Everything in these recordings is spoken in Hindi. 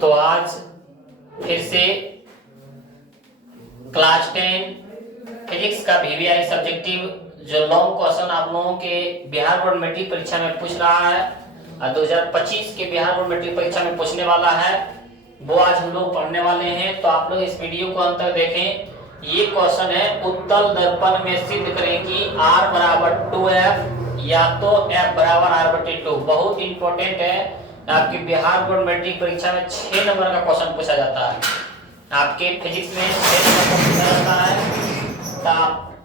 तो आज फिर से क्लास 10 फिजिक्स का वीवीआई सब्जेक्टिव जो लॉन्ग क्वेश्चन आप लोगों के बिहार बोर्ड मैट्रिक परीक्षा में पूछ रहा है और 2025 के बिहार बोर्ड मैट्रिक परीक्षा में पूछने वाला है, वो आज हम लोग पढ़ने वाले हैं। तो आप लोग इस वीडियो को अंत तक देखें। ये क्वेश्चन है, उत्तल दर्पण में सिद्ध करें कि R बराबर 2F या तो F बराबर R/2। बहुत इंपॉर्टेंट है, आपके बिहार बोर्ड मैट्रिक परीक्षा में 6 नंबर का क्वेश्चन पूछा जाता है। आपके फिजिक्स में 6 नंबर का पूछा जाता है। तो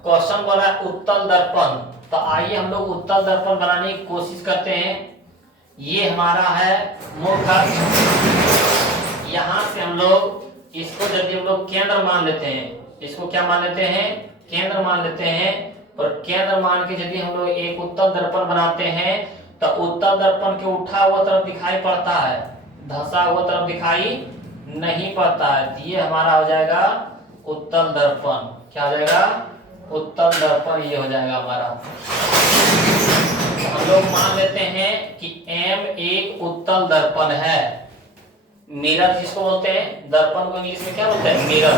क्वेश्चन बोला उत्तल दर्पण। तो आइए हम लोग उत्तल दर्पण बनाने की कोशिश करते हैं। ये हमारा है मुख्य अक्ष। यहाँ से हम लोग इसको यदि हम लोग केंद्र मान लेते हैं, इसको क्या मान लेते हैं? केंद्र मान लेते हैं। और केंद्र मान के यदि हम लोग एक उत्तल दर्पण बनाते हैं तो उत्तल दर्पण के उठा हुआ तरफ दिखाई पड़ता है, धंसा हुआ तरफ दिखाई नहीं पड़ता है। तो ये हमारा हो जाएगा उत्तल दर्पण। क्या हो जाएगा? उत्तल दर्पण ये हो जाएगा हमारा। हम लोग मान लेते हैं कि M एक उत्तल दर्पण है। मिरर जिसको बोलते हैं, दर्पण को इंग्लिश में क्या बोलते हैं? मिरर।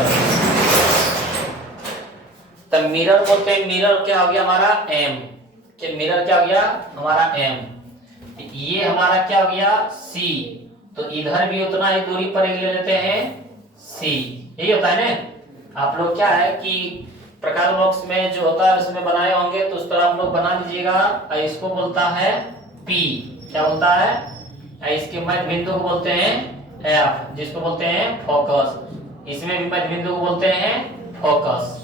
तो मिरर बोलते हैं। मिरर क्या हो गया हमारा? M। मिरर क्या हो गया हमारा? M। ये हमारा क्या हो गया? C। तो इधर भी उतना ही दूरी पर ले लेते हैं C। यही होता है ना। आप लोग क्या है कि प्रकार बॉक्स में जो होता है उसमें बनाए होंगे, तो उस तरह आप लोग बना लीजिएगा। इसको बोलता है P। क्या बोलता है? इसके मध्य बिंदु को बोलते हैं F, जिसको बोलते हैं फोकस। इसमें भी मध्य बिंदु को बोलते हैं फोकस।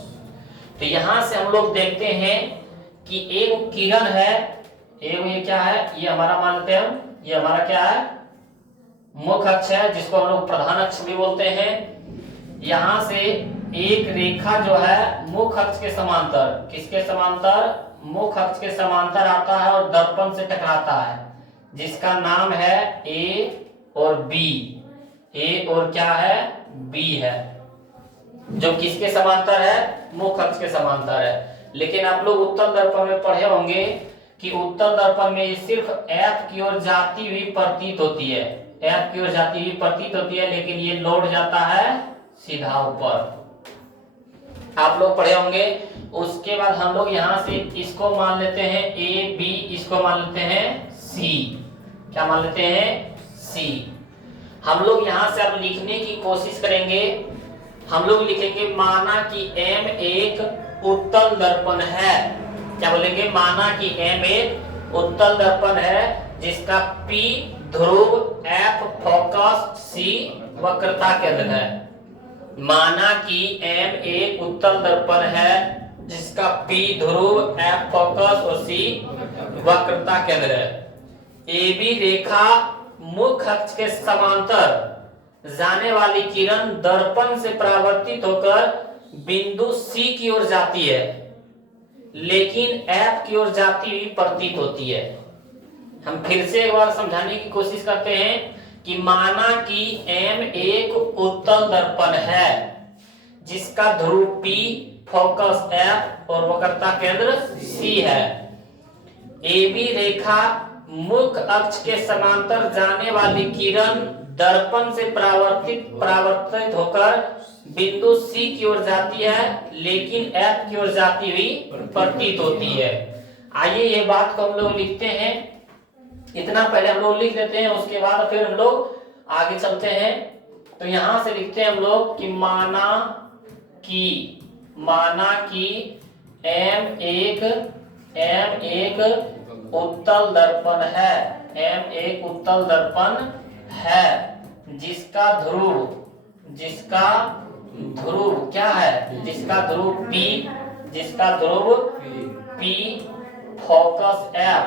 तो यहां से हम लोग देखते हैं कि एक किरण है, ये क्या है? ये हमारा मान लेते हैं हम, ये हमारा क्या है? मुख्य अक्ष है, जिसको हम लोग प्रधान अक्ष भी बोलते हैं। यहां से एक रेखा जो है मुख्य अक्ष के समांतर, किसके समांतर? मुख्य अक्ष के समांतर आता है और दर्पण से टकराता है, जिसका नाम है A और B। A और क्या है? B है, जो किसके समांतर है? मुख्य अक्ष के समांतर है। लेकिन आप लोग उत्तल दर्पण में पढ़े होंगे कि उत्तल दर्पण में सिर्फ F की ओर जाती हुई प्रतीत होती है, F की ओर जाती हुई प्रतीत होती है, लेकिन ये लौट जाता है सीधा ऊपर। आप लोग पढ़े होंगे। उसके बाद हम लोग यहाँ से इसको मान लेते हैं A, B, इसको मान लेते हैं C। क्या मान लेते हैं? C। हम लोग यहाँ से अब लिखने की कोशिश करेंगे। हम लोग लिखेंगे माना कि M एक उत्तल दर्पण है। क्या बोलेंगे? माना कि M एक उत्तल दर्पण है, जिसका P ध्रुव, F फोकस, C वक्रता केंद्र है। माना कि M एक उत्तल दर्पण है, जिसका P ध्रुव, F फोकस और C वक्रता केंद्र है। AB रेखा मुख्य अक्ष के समांतर जाने वाली किरण दर्पण से परावर्तित होकर बिंदु C की ओर जाती है, लेकिन F की ओर जाती हुई प्रतीत होती है। हम फिर से एक बार समझाने की कोशिश करते हैं कि माना कि M एक उत्तल दर्पण है, जिसका ध्रुव P, फोकस F और वक्रता केंद्र C है। AB रेखा मुख्य अक्ष के समांतर जाने वाली किरण दर्पण से परावर्तित होकर बिंदु C की ओर जाती है, लेकिन F की ओर जाती हुई प्रतीत होती है। आइए ये बात को हम लोग लिखते हैं। इतना पहले हम लोग लिख देते हैं, उसके बाद फिर हम लोग आगे चलते हैं। तो यहां से लिखते हैं हम लोग कि माना कि M एक उत्तल दर्पण है। M एक उत्तल दर्पण है, जिसका ध्रुव क्या है? जिसका ध्रुव P, फोकस F,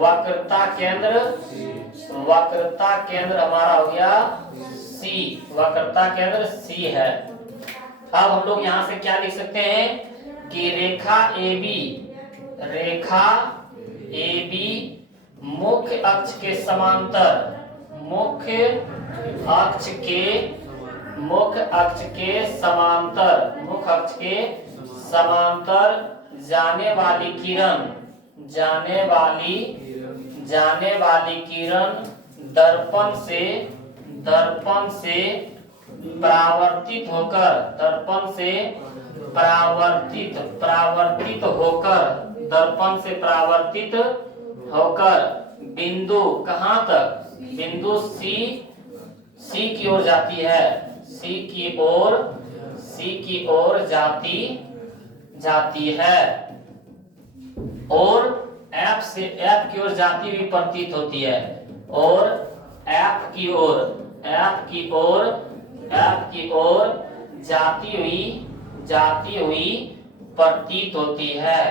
वक्रता केंद्र हमारा हो गया C। वक्रता केंद्र C है। अब हम लोग यहाँ से क्या लिख सकते हैं कि रेखा AB मुख्य अक्ष के समांतर जाने वाली किरण जाने वाली किरण दर्पण से परावर्तित होकर बिंदु कहाँ तक, बिंदु सी की ओर जाती है, सी की ओर जाती है और एफ की ओर जाती हुई प्रतीत होती है, और एफ की ओर जाती हुई प्रतीत होती है।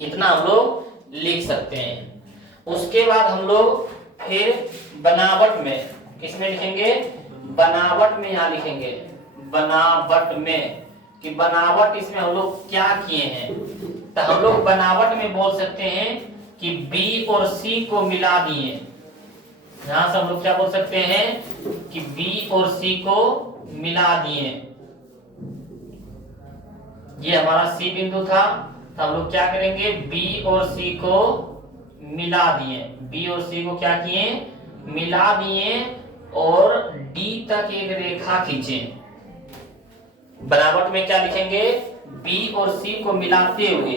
इतना हम लोग लिख सकते हैं। उसके बाद हम लोग फिर बनावट में किसमें लिखेंगे, बनावट में यहाँ लिखेंगे, बनावट में कि बनावट इसमें हम लोग क्या किए हैं। तो हम लोग बनावट में बोल सकते हैं कि बी और सी को मिला दिए। यहां से हम लोग क्या बोल सकते हैं कि बी और सी को मिला दिए। ये हमारा सी बिंदु था, तो हम लोग क्या करेंगे, बी और सी को मिला दिए, बी और सी को क्या किए, मिला दिए और डी तक एक रेखा खींचे। बनावट में क्या लिखेंगे, बी और सी को मिलाते हुए,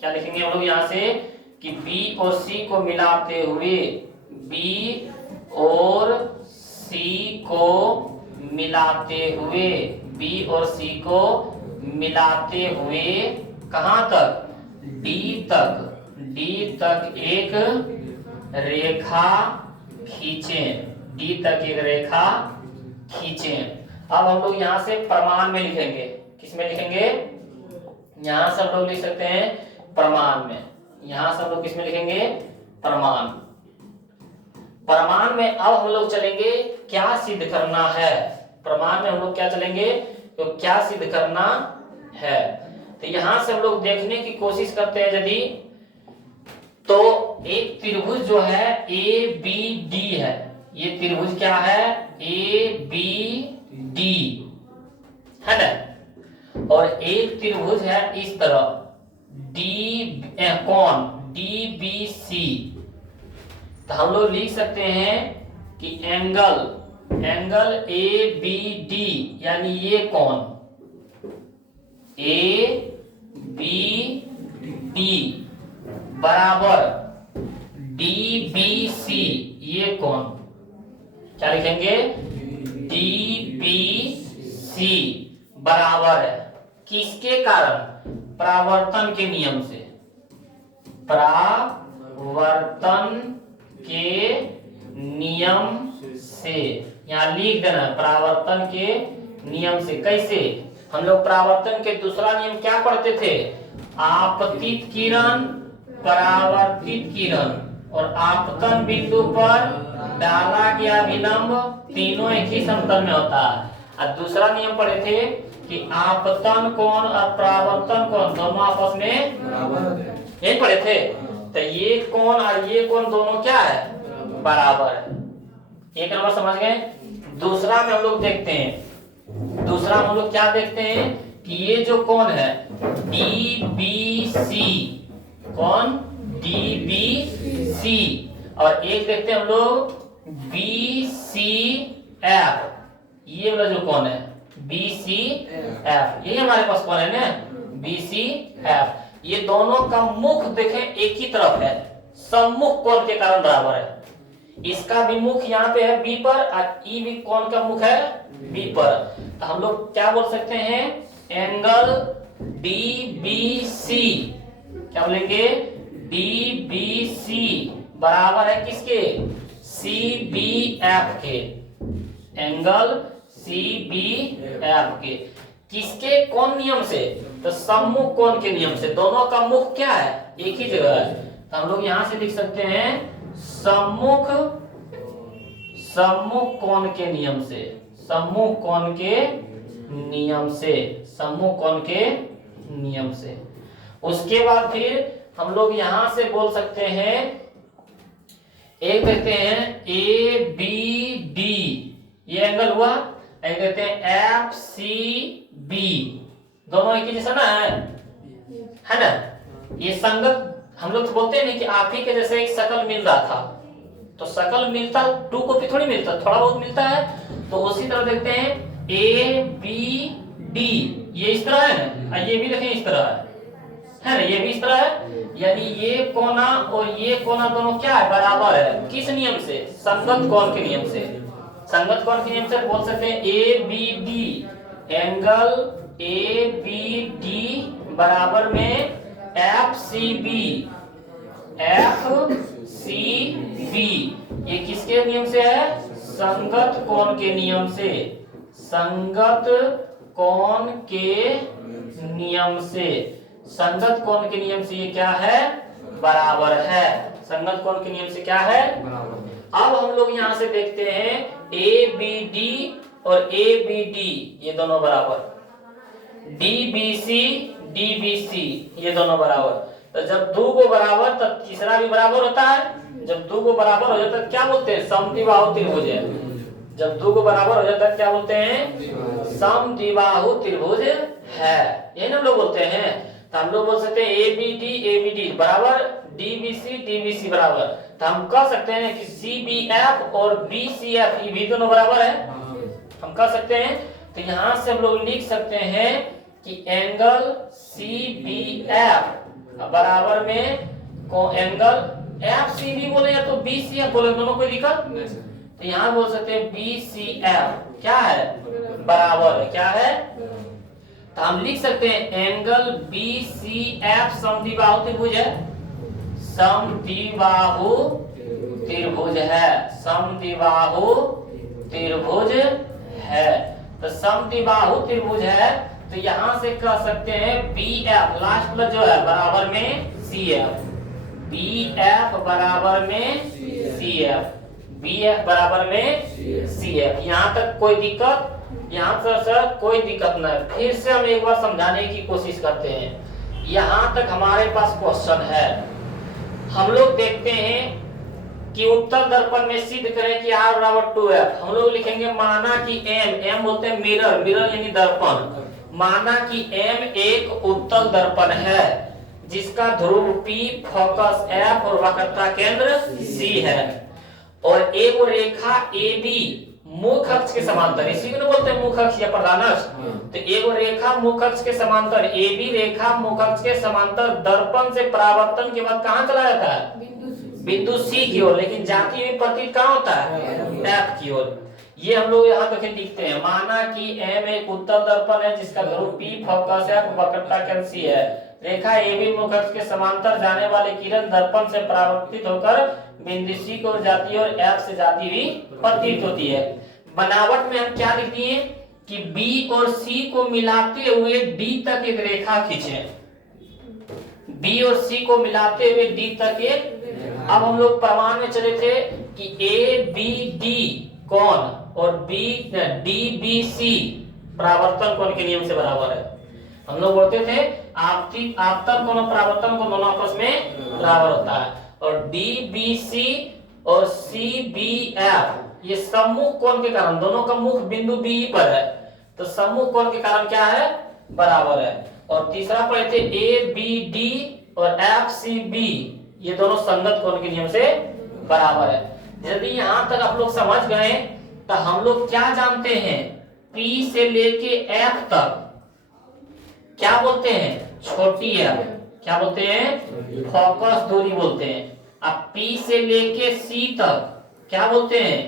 क्या लिखेंगे हम लोग यहाँ से कि बी और सी को मिलाते हुए, बी और सी को मिलाते हुए, बी और सी को मिलाते हुए कहां तक, डी तक एक रेखा खींचें, डी तक एक रेखा खींचें। अब हम लोग यहाँ से प्रमाण में लिखेंगे, किसमें लिखेंगे, यहां से हम लोग लिख सकते हैं प्रमाण में। यहां से हम लोग किसमें लिखेंगे, प्रमाण में। अब हम लोग चलेंगे क्या सिद्ध करना है, प्रमाण में हम लोग क्या चलेंगे, तो क्या सिद्ध करना है। तो यहां से हम लोग देखने की कोशिश करते हैं यदि, तो एक त्रिभुज जो है ए बी डी है, ये त्रिभुज क्या है, ए बी डी है ना, और एक त्रिभुज है इस तरह कोण डी बी सी। तो हम लोग लिख सकते हैं कि एंगल ए बी डी यानी ये कोण ए बी डी बराबर डी बी सी, ये कोण क्या लिखेंगे, डी बी सी बराबर है किसके कारण, परावर्तन के नियम से, परावर्तन के नियम से। यहाँ लिख देना परावर्तन के नियम से। कैसे, हम लोग परावर्तन के दूसरा नियम क्या पढ़ते थे, आपतित किरण, परावर्तित किरण और आपतन बिंदु पर डाला गया विलंब तीनों एक ही समतल में होता है। और दूसरा नियम पढ़े थे कि आपतन कोण और परावर्तन कोण दोनों आपस में यही पढ़े थे। तो ये कोण और ये कोण दोनों क्या है, बराबर है। एक नंबर समझ गए। दूसरा में हम लोग देखते हैं, दूसरा हम लोग क्या देखते हैं कि ये जो कोण है डी बी सी, कौन डी बी सी, और एक देखते हैं हम लोग बी सी एफ, ये वाला जो कोण है बी सी एफ, ये हमारे पास कोण है ना बी सी एफ। ये दोनों का मुख देखें एक ही तरफ है, सम्मुख कोण के कारण बराबर है। इसका भी मुख यहाँ पे है बी पर और ई भी कोण का मुख है बी पर। तो हम लोग क्या बोल सकते हैं, एंगल डी बी सी, क्या बोलेंगे, डी बी सी बराबर है किसके, सी बी एफ के, एंगल सी बी एफ के। किसके, कौन नियम से, तो सम्मुख कोण के नियम से। दोनों का मुख क्या है, एक ही जगह है। तो हम लोग यहां से लिख सकते हैं सम्मुख कोण के नियम से, सम्मुख कोण के नियम से, सम्मुख कोण के नियम से। उसके बाद फिर हम लोग यहां से बोल सकते हैं, एक देखते हैं ए बी डी, ये एंगल हुआ। एक देखते हैं एफ सी बी, दोनों एक ही जैसा ना है ना। ये संगत हम लोग बोलते हैं ना कि आप ही के जैसे एक शकल मिल रहा था, तो शकल मिलता टू कॉपी थोड़ी मिलता, थोड़ा बहुत मिलता है। तो उसी तरह देखते हैं ए बी डी, ये इस तरह है ना, ये भी देखें इस तरह है ना, ये भी इस तरह है। यानी ये कोना और ये कोना दोनों क्या है, बराबर है। किस नियम से, संगत कोण के नियम से। संगत कोण के नियम से बोल सकते हैं A B D, angle A B D बराबर में F C B, F C B. ये किसके नियम से है, संगत कोण के नियम से। संगत कोण के नियम से, संगत कोण के नियम से ये क्या है, बराबर है। संगत कोण के नियम से क्या है, बराबर। अब हम लोग यहां से देखते हैं ए बी डी और ए बी डी ये दोनों बराबर, D B C D B C ये दोनों बराबर। तो जब दो को बराबर तब तीसरा भी बराबर होता है। जब दो को बराबर हो जाता है क्या बोलते हैं, समद्विबाहु त्रिभुज है। जब दो को बराबर हो जाता है क्या बोलते हैं, समद्विबाहु त्रिभुज है, यही हम लोग बोलते हैं। तो हम लोग बोल सकते हैं ए बी डी बराबर डी बी सी बराबर। तो हम कह सकते हैं कि सी बी एफ और बी सी एफ ये भी दोनों बराबर है, हम कह सकते हैं। तो यहां से हम लोग लिख सकते हैं कि एंगल सी बी एफ बराबर में एंगल एफ सी बी बोले या तो बी सी एफ बोले, दोनों कोई दिक्कत नहीं। तो यहाँ बोल सकते हैं बी सी एफ क्या है, बराबर है, क्या है। तो हम लिख सकते हैं एंगल बी सी एफ समद्विबाहु त्रिभुज है, समद्विबाहु त्रिभुज है, समद्विबाहु त्रिभुज है। तो समद्विबाहु त्रिभुज है, तो यहां से कह सकते हैं बी एफ लास्ट प्लस जो है बराबर में सी एफ, बी एफ बराबर में सी एफ, बी एफ बराबर में सी एफ। यहाँ तक कोई दिक्कत, यहाँ तक सर कोई दिक्कत नहीं। फिर से हम एक बार समझाने की कोशिश करते हैं। यहाँ तक हमारे पास क्वेश्चन है, हम लोग देखते हैं कि उत्तल दर्पण में सिद्ध करें कि R बराबर 2F। हम लोग लिखेंगे माना कि M बोलते हैं मिरर, मिरर यानी दर्पण। माना कि M एक उत्तल दर्पण है जिसका ध्रुव P, फोकस F और वक्रता केंद्र C है, और एक रेखा AB मुख अक्ष के समांतर, इसी को बोलते हैं मुख अक्ष या प्रधान अक्ष। तो एक रेखा मुख अक्ष के समांतर, AB रेखा मुख अक्ष के समांतर दर्पण से परावर्तन के बाद कहां चला जाता है, बिंदु C की ओर, लेकिन जाती हुई प्रतीत कहां होता है, F की ओर। ये हम लोग यहाँ तक लिखते हैं। माना कि M एक उत्तल दर्पण है जिसका ध्रुव P, फोकस F, वक्रता केंद्र C है। रेखा AB मुख अक्ष के समांतर जाने वाली किरण दर्पण से परावर्तित होकर बिंदु C की ओर जाती है और F से जाती हुई प्रतीत होती है। बनावट में हम क्या लिख दिए कि B और C को मिलाते हुए D तक एक रेखा खींचे, B और C को मिलाते हुए D तक एक। अब हम लोग प्रमाण में चले थे कि ABD कोण और DBC परावर्तन कोण के नियम से बराबर है। हम लोग बोलते थे आपतन कोण और परावर्तन कोण दोनों आपस में बराबर होता है, और DBC और CBF ये सम्मुख कोण के कारण, दोनों का मुख बिंदु B पर है, तो सम्मुख कोण के कारण क्या है, बराबर है। और तीसरा पढ़े थे ABD और FCB ये दोनों संगत कोण के नियम से बराबर है। यदि यहां तक आप लोग समझ गए तो हम लोग क्या जानते हैं, P से लेके F तक क्या बोलते हैं, छोटी f, क्या बोलते हैं, फोकस दूरी बोलते हैं। अब P से लेके C तक क्या बोलते हैं,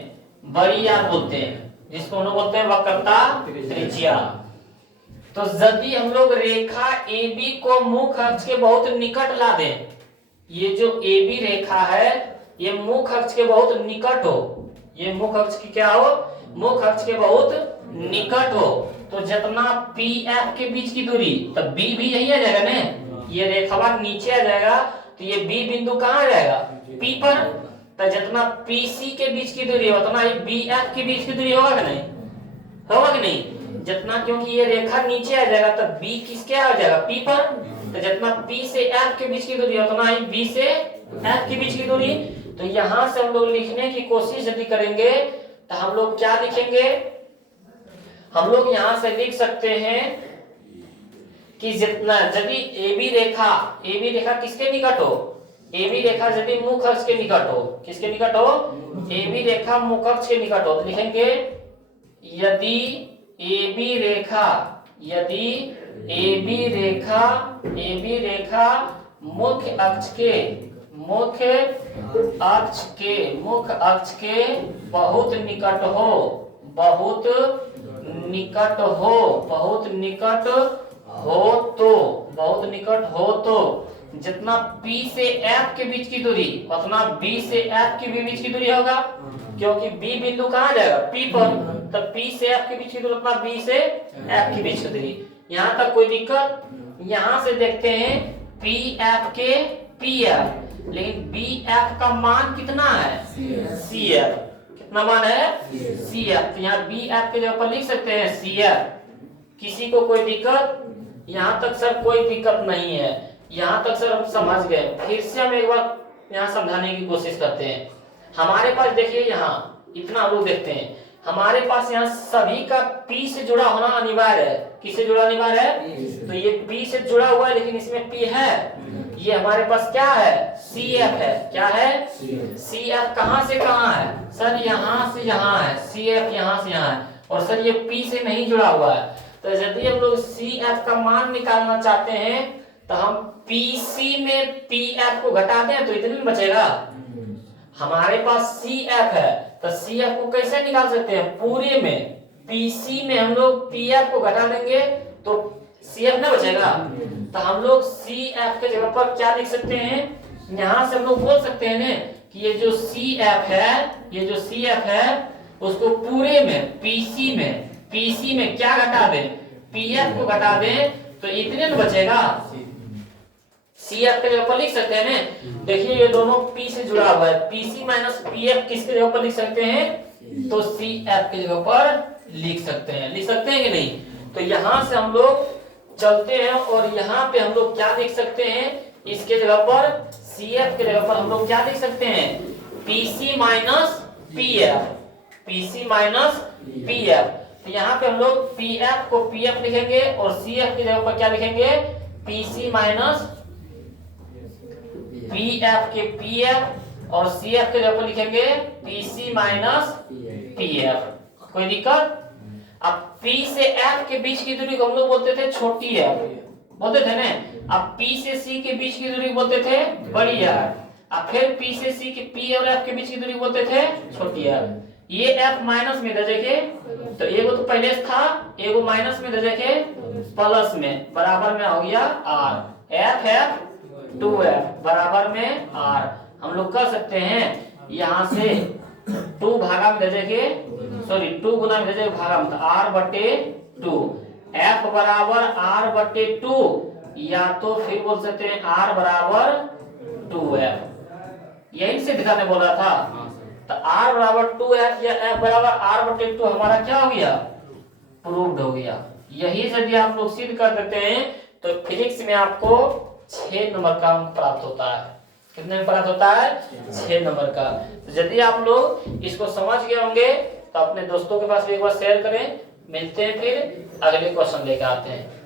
बड़ी r बोलते हैं, जिसको हम लोग बोलते हैं वक्रता त्रिज्या। तो यदि हम लोग रेखा AB को मुख अक्ष के बहुत निकट ला दें, ये जो AB रेखा है ये मुख अक्ष के बहुत निकट हो, ये मुख अक्ष की क्या हो, मुख अक्ष के बहुत निकट हो, तो जितना PF के बीच की दूरी, तब B भी यही आ जाएगा ना, ये रेखा नीचे आ जाएगा, तो ये B बिंदु कहाँ आ जाएगा, P पर। तो जितना PC के बीच की दूरी है उतना ही BF के बीच की दूरी होगा कि नहीं, होगा कि नहीं, जितना, क्योंकि ये रेखा नीचे आ जाएगा तब B किसके आ जाएगा, P पर। तो जितना P से F के बीच की दूरी है उतना ही B से F के बीच की दूरी। तो यहां से हम लोग लिखने की कोशिश यदि करेंगे तो हम लोग क्या लिखेंगे, हम लोग यहां से लिख सकते हैं कि जितना यदि AB रेखा किसके निकट हो, AB रेखा यदि मुख अक्ष के निकट हो, किसके निकट हो, AB रेखा मुख अक्ष के निकट हो, तो लिखेंगे यदि AB रेखा मुख्य अक्ष के बहुत निकट हो तो जितना P से F के बीच की दूरी उतना B से F के भी बीच की दूरी होगा, क्योंकि B बिंदु कहाँ जाएगा, P पर, तब P से F के बीच की दूरी उतना B से F के बीच की दूरी। यहाँ तक कोई दिक्कत? यहाँ से देखते हैं PF के PF, लेकिन BF का मान कितना है, CF, कितना मान है, CF, तो यहाँ BF के जगह पर लिख सकते हैं CF। किसी को कोई दिक्कत? यहाँ तक सर कोई दिक्कत नहीं है, यहाँ तक सर हम समझ गए। फिर से हम एक बार यहाँ समझाने की कोशिश करते हैं। हमारे पास देखिए यहाँ इतना हम लोग देखते हैं, हमारे पास यहाँ सभी का P से जुड़ा होना अनिवार्य है। किससे जुड़ा अनिवार्य है? तो ये P से जुड़ा हुआ है, लेकिन इसमें P है, ये हमारे पास क्या है, CF है। क्या है, CF कहाँ से कहाँ है सर, यहाँ से यहाँ है, CF यहाँ से यहाँ है, और सर ये P से नहीं जुड़ा हुआ है। तो यदि हम लोग CF का मान निकालना चाहते हैं तो हम PC में PF को घटा दें तो इतने में बचेगा। हमारे पास CF है तो CF को कैसे निकाल सकते हैं, पूरे में PC में हम लोग PF को घटा देंगे तो CF ना बचेगा। तो हम लोग CF के जगह पर क्या लिख सकते हैं, यहाँ से हम लोग बोल सकते हैं ना कि ये जो CF है उसको पूरे में PC में क्या घटा दें, PF को घटा दें तो इतने में बचेगा। CF के जगह पर लिख सकते हैं ना, देखिए ये दोनों P से जुड़ा हुआ है, PC माइनस PF किसके जगह पर लिख सकते हैं, तो CF के जगह पर लिख सकते हैं कि नहीं। तो यहाँ से हम लोग चलते हैं और यहाँ पे हम लोग क्या लिख सकते हैं, इसके जगह पर CF के जगह पर हम लोग क्या लिख सकते हैं, PC माइनस PF। तो यहाँ पे हम लोग PF को PF लिखेंगे और CF की जगह पर क्या लिखेंगे, PC माइनस PF के PF, और CF के जगह पर लिखेंगे PC माइनस PF। कोई दिक्कत? अब P से F के बीच की दूरी को हम लोग बोलते थे छोटी f, बोलते थे ना। अब P से C के बीच की दूरी बोलते थे बड़ी f, अब फिर P से C के P और F के बीच की दूरी बोलते थे छोटी f। ये F माइनस में दर्जे के, तो एगो तो पहले था, एगो माइनस में दर्जे के प्लस में, बराबर में हो गया R, F 2F बराबर में R। हम लोग कर सकते हैं यहाँ से 2 भागा में दर्जे के, 2 गुना में दर्जे भागा में, तो R बटे 2, F बराबर R बटे 2, या तो फिर बोल सकते हैं R बराबर 2F। यही से दिखाने बोला था। तो R बराबर 2F या F बराबर R बटे 2 हमारा क्या हो गया, प्रूव्ड हो गया। यही यदि आप लोग सिद्ध कर देते हैं तो फिजिक्स में आपको 6 नंबर का अंक प्राप्त होता है। कितने में प्राप्त होता है, 6 नंबर का। तो यदि आप लोग इसको समझ गए होंगे तो अपने दोस्तों के पास भी एक बार शेयर करें। मिलते हैं फिर अगले क्वेश्चन लेकर आते हैं।